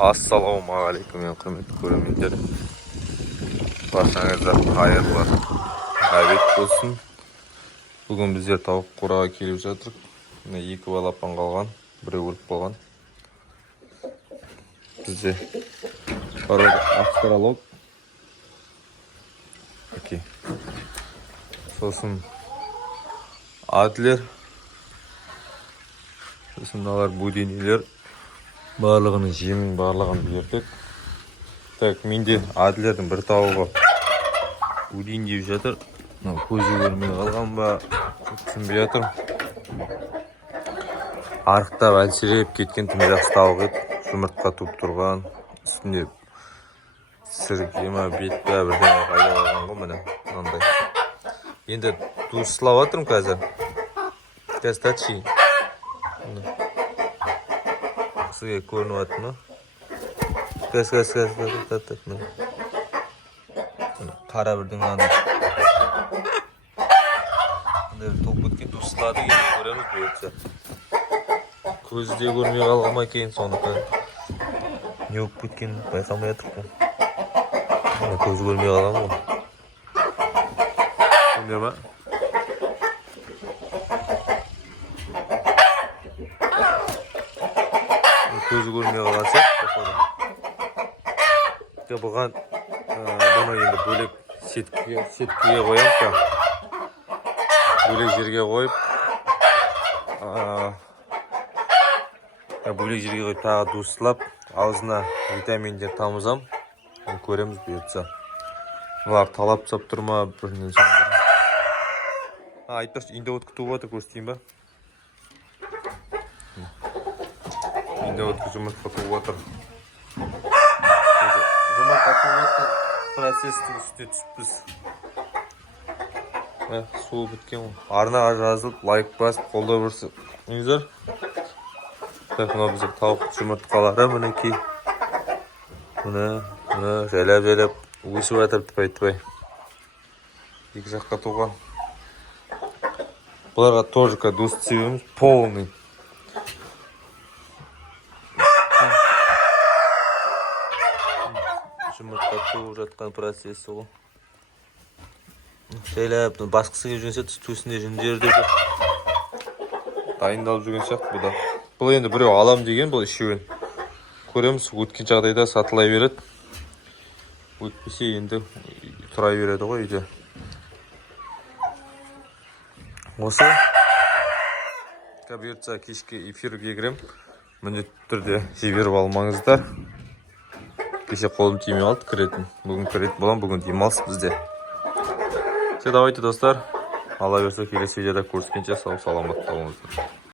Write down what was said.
Ассалаумағалейкум, құрметті көрермендер. Баршаңызға қайырлы обед болсын. Бүгін біздер тауық қораға келіп жатырық. Міне 2 балапан қалған, біреу өліп қалған. Бізде австралог. Сосын адлер. Сосын мыналар будинилер. Барлығының жемін барлығын бердік. Так, менде адлердің бір тауығы будин деп жатыр. Көзі көрмей қалған ба, түсінбей жатыр. Арықтап әлсіреп кеткен тым жақсы тауық еді. Жұмыртқа туып тұрған, үстінде сірке ма, бет па бірдеңе пайда болған ғой, міне мынандай. Енді дұрыстап жатырмын қазір. Қазір сізге көрініп жатыр ма? Қара бірдің аңыз. Топ өткен дұрыстылады, енді көреміз бұйыртса. Көзі де көрмей қалған ма кейін соныкі. Не өп кеткен байқамай жатыр. Көзі көрмей қалған ғой. Көрмей ма? Көзі көрмей қалған сияқты. Бұған бұны енді бөлек сеткіге қоямыз да. Бөлек жерге қойып, тағы дұрыстылап, аузына витаминдер тамызам. Көреміз бұйыртса. Бұлар талап сап тұрма бірінен соң. Айтпақшы, енді от күтіп отыр, көрсетейін ба? Енді от жұмыртқа туып отыр. Жұмыртқа туып отыр. Процестің үстіне түспіз. Суы біткен ғой. Арнаға жазылып, лайк басып, қолдау көрсетіңіздер. Так, мына біздің тауық жұмыртқалары мінекей. Мына жайлап өсіп жатыр тіпай. Екі жаққа туған. Бұларға тоже дұрыс себебіміз полный. Жұмыртқа туып жатқан процесі ғой. Жайлап басқысы келіп жүрген сияқты, төсінде жүндері де дайындалып жүрген сияқты бұда. Бұл енді біреу алам деген, бұл үшеуін. Көреміз, өткен жағдайда сатылай береді. Өтпесе енді тұра береді ғой үйде. Осы бұйыртса кешке эфирге кірем. Міндетті түрде жіберіп алмаңыздар. Кеше қолым тимей қалды кіретін. Бүгін кіретін болам, бүгін демалыс бізде. Давайте, достар. Алла берсе, келесі видеода көріскенше сау саламат болыңыздар.